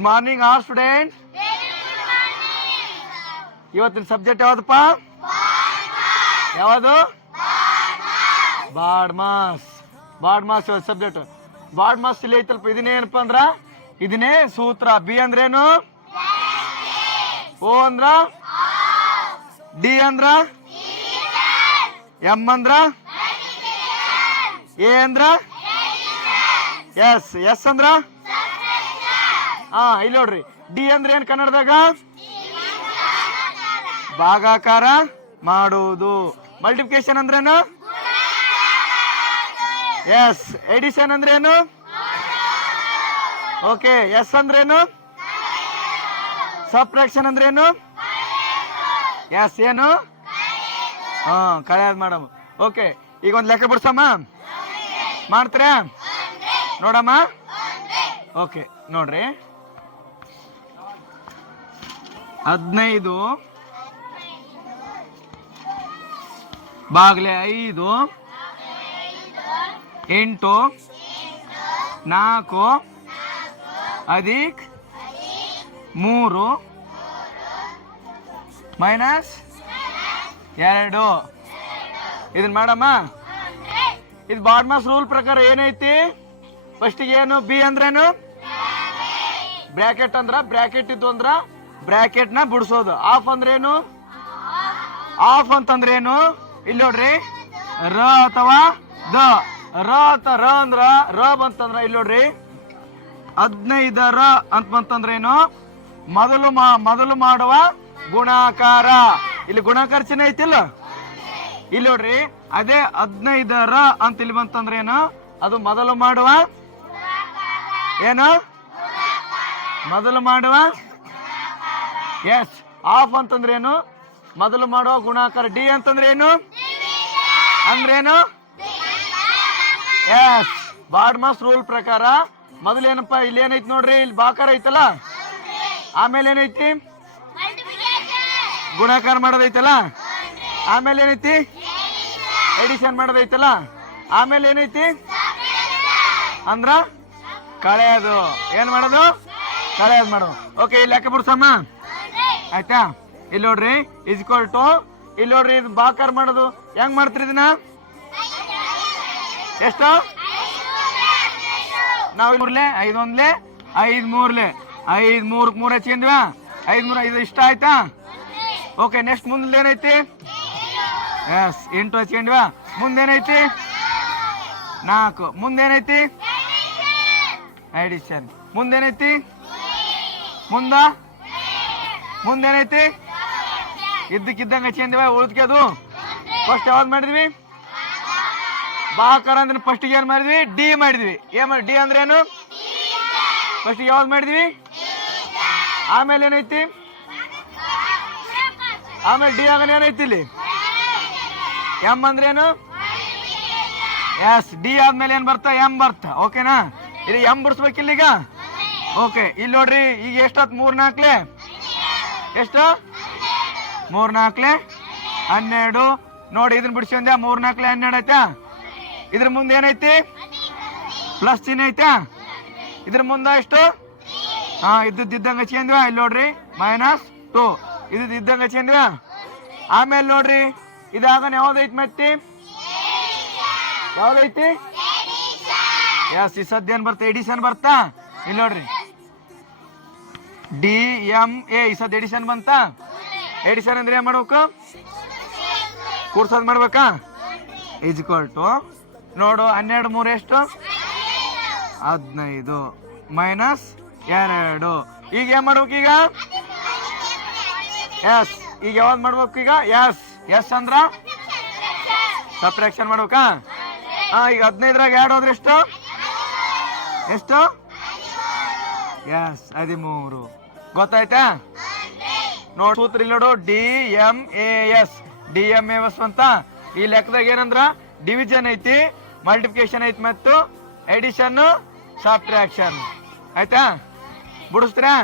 Good morning all student. ಇವತ್ತಿನ subject ಯಾವ್ದಪ್ಪ? ಯಾವುದು? ಬಾಡ್ ಮಾಸ್. ಬಾಡ್ ಮಾಸ್ ಸಬ್ಜೆಕ್ಟ್. ಬಾಡ್ ಮಾಸ್ ಇಲ್ಲಿ ಐತಲ್ಪ. ಇದನ್ನೇನಪ್ಪ ಅಂದ್ರ ಇದನ್ನೇ ಸೂತ್ರ. ಬಿ ಅಂದ್ರೇನು? ಓ ಅಂದ್ರ? ಡಿ ಅಂದ್ರ? ಎಂ ಅಂದ್ರ? ಎ ಅಂದ್ರ? ಎಸ್. ಎಸ್ ಅಂದ್ರ? ಇಲ್ಲಿ ನೋಡ್ರಿ. ಡಿ ಅಂದ್ರೆ ಏನ್ ಕನ್ನಡದಾಗ? ಭಾಗಾಕಾರ ಮಾಡುವುದು. ಮಲ್ಟಿಪ್ಲಿಕೇಶನ್ ಅಂದ್ರೇನು? ಎಸ್. ಎಡಿಷನ್ ಅಂದ್ರೇನು? ಓಕೆ. ಎಸ್ ಅಂದ್ರೇನು? ಸಬ್ಟ್ರಾಕ್ಷನ್ ಅಂದ್ರೇನು? ಎಸ್ ಏನು? ಕಳೆಯೋದು ಮಾಡಮ್ಮ. ಓಕೆ, ಈಗ ಒಂದು ಲೆಕ್ಕ ಬಿಡ್ಸಮ್ಮ. ಮಾಡ್ತೀರಾ? ನೋಡಮ್ಮ. ಓಕೆ, ನೋಡ್ರಿ. 15 ಬಾಗ್ಲೆ 5 8 4 ಅಧಿಕ್ 3 ಮೈನಸ್ 2. ಇದನ್ನ ಮಾಡಮ್ಮ. ಇದು ಬಾಡ್ ಮಾಸ್ ರೂಲ್ ಪ್ರಕಾರ ಏನೈತಿ? ಫಸ್ಟಿಗೆ ಏನು? ಬಿ ಅಂದ್ರೇನು? ಬ್ರಾಕೆಟ್ ಅಂದ್ರ ಬ್ರಾಕೆಟ್ ಇದ್ದು ಅಂದ್ರ ಬ್ರಾಕೆಟ್ ನ ಬಿಡಿಸೋದು. ಆಫ್ ಅಂದ್ರೇನು? ಆಫ್ ಅಂತಂದ್ರೇನು? ಇಲ್ಲಿ ನೋಡ್ರಿ, ರ ಅಥವಾ ದ. ರ ಅಂದ್ರ ರ ಬಂತಂದ್ರ ಇಲ್ಲಿ ನೋಡ್ರಿ 15 ಅಂತ ಬಂತಂದ್ರೇನು? ಮೊದಲು ಮಾಡುವ ಗುಣಾಕಾರ. ಇಲ್ಲಿ ಗುಣಾಕಾರ ಚಿಹ್ನೆ ಐತಿಲ್ಲ, ಇಲ್ಲಿ ನೋಡ್ರಿ. ಅದೇ 15 ಅಂತ ಇಲ್ಲಿ ಬಂತಂದ್ರೇನು? ಅದು ಮೊದಲು ಮಾಡುವ ಏನು? ಮೊದಲು ಮಾಡುವ. ಎಸ್. ಆಫ್ ಅಂತಂದ್ರೇನು? ಮೊದಲು ಮಾಡುವ ಗುಣಾಕಾರ. ಡಿ ಅಂತಂದ್ರೇನು? ಅಂದ್ರೇನು? ಎಸ್. ಬಾಡ್ ಮಾಸ್ ರೂಲ್ ಪ್ರಕಾರ ಮೊದಲು ಏನಪ್ಪಾ, ಇಲ್ಲಿ ಏನೈತಿ ನೋಡ್ರಿ, ಇಲ್ಲಿ ಬಾಕಾರ ಐತಲ್ಲ, ಆಮೇಲೆ ಏನೈತಿ? ಗುಣಾಕಾರ ಮಾಡೋದೈತಲ್ಲ, ಆಮೇಲೆ ಏನೈತಿ? ಎಡಿಷನ್ ಮಾಡೋದೈತಲ್ಲ, ಆಮೇಲೆ ಏನೈತಿ? ಅಂದ್ರ ಕಳೆಯೋದು. ಏನ್ ಮಾಡೋದು? ಕಳೆಯೋದು ಮಾಡೋದು. ಓಕೆ, ಇಲ್ಲಿ ಲೆಕ್ಕ ಬಿಡ್ಸಮ್ಮ. ಆಯ್ತಾ? ಇಲ್ಲಿ ನೋಡ್ರಿ, ಇಸ್ ಈಕ್ವಲ್ ಟು, ಇಲ್ಲಿ ನೋಡ್ರಿ, ಇದು ಬಾಕಾರ ಮಾಡೋದು ಹೆಂಗ್ ಮಾಡ್ತೀರಿ? ಇದನ್ನ ಎಷ್ಟು? ನಾವು 5 1 5 3 5 3 3 ಹಚ್ಕೊಂಡ್ವಾ. 5 3 5 ಇಷ್ಟ ಆಯ್ತಾ? ಓಕೆ, ನೆಕ್ಸ್ಟ್ ಮುಂದೆ ಏನೈತಿ? ಎಸ್. 8 ಹಚ್ಕೊಂಡ್ವಾ. ಮುಂದೇನೈತಿ? 4. ಮುಂದೇನೈತಿ? ಎಡಿಷನ್. ಮುಂದೇನೈತಿ? ಮುಂದೇನೈತಿ? ಇದ್ದಕ್ಕಿದ್ದಂಗೆ ಹಚ್ಕೊಂಡ್ವಾ. ಉಳಿದ್ಕದು ಫಸ್ಟ್ ಯಾವ್ದು ಮಾಡಿದ್ವಿ? ಬಾಕಾರ ಅಂದ್ರೆ ಫಸ್ಟಿಗೆ ಏನ್ ಮಾಡಿದ್ವಿ? ಡಿ ಮಾಡಿದ್ವಿ. ಡಿ ಅಂದ್ರೆ ಏನು? ಫಸ್ಟಿಗೆ ಯಾವ್ದು ಮಾಡಿದ್ವಿ? ಆಮೇಲೆ ಏನೈತಿ? ಆಮೇಲೆ ಡಿ ಆಗನ ಏನೈತಿ ಇಲ್ಲಿ? ಎಂ ಅಂದ್ರೇನು? ಎಸ್. ಡಿ ಆದ್ಮೇಲೆ ಏನ್ ಬರ್ತಾ? ಎಂ ಬರ್ತಾ. ಓಕೆನಾ? ಇಲ್ಲಿ ಎಂ ಬಿಡಿಸ್ಬೇಕಿಲ್ಲ ಈಗ. ಓಕೆ, ಇಲ್ಲಿ ನೋಡ್ರಿ, ಈಗ ಎಷ್ಟಾತ್? 3 4 ಎಷ್ಟು? 3 4 12. ನೋಡಿ, ಇದನ್ನ ಬಿಡಿಸ್ಕೊಂಡ್ಯಾ. 3 4 12 ಆಯ್ತಾ? ಇದ್ರ ಮುಂದೆ ಏನೈತಿ? ಪ್ಲಸ್ ಚಿಹ್ನೆ ಐತಾ? ಇದ್ರ ಮುಂದೆ ಎಷ್ಟು? ಇದ್ದಂಗೆ ಹಚ್ಕೊಂಡ್ವಾ. ಇಲ್ಲಿ ನೋಡ್ರಿ, -2. ಇದ್ದಂಗೆ ಹಚ್ಕೊಂಡ್ವಾ. ಆಮೇಲೆ ನೋಡ್ರಿ, ಇದಾಗನ ಯಾವ್ದೈತಿ? ಮತ್ತೆ ಯಾವ್ದೈತಿ? ಎಸ್. ಈ ಸದ್ಯ ಏನ್ ಬರ್ತಾ? ಎಡಿಷನ್ ಬರ್ತಾ. ಇಲ್ಲಿ ನೋಡ್ರಿ, DMA. ಈ ಸದ್ಯ ಎಡಿಷನ್ ಬಂತ. ಎಡಿಷನ್ ಅಂದ್ರೆ ಏನ್ ಮಾಡ್ಬೇಕು? ಕೂರ್ಸೋದ್ ಮಾಡ್ಬೇಕಾ? ಇಸ್ ಈಕ್ವಲ್ ಟು, ನೋಡು, 12 3 ಎಷ್ಟು? 15 ಮೈನಸ್ 2. ಈಗ ಏನ್ ಮಾಡ್ಬೇಕು? ಈಗ ಎಸ್. ಈಗ ಯಾವ್ದು ಮಾಡ್ಬೇಕು? ಈಗ ಎಸ್. ಎಸ್ ಅಂದ್ರ ಸಬ್ಟ್ರಾಕ್ಷನ್ ಮಾಡ್ಬೇಕಾ? ಈಗ 15ರಾಗ 2 ಹೋದ್ರೆ ಎಷ್ಟು? ಎಷ್ಟು? ಎಸ್. 13. ಗೊತ್ತಾಯ್ತಾ? ನೋಡ್ ಸೂತ್ರ ಇಲ್ಲಿ ನೋಡು, DMAS. DMAS ಅಂತ. ಈ ಲೆಕ್ಕದಾಗ ಏನಂದ್ರ ಡಿವಿಷನ್ ಐತಿ, ಮಲ್ಟಿಪ್ಲಿಕೇಶನ್ ಐತಿ, ಮತ್ತು ಎಡಿಷನ್, ಸಬ್ಟ್ರಾಕ್ಷನ್. ಆಯ್ತಾ? ಬಿಡಿಸ್ತೀರಾ?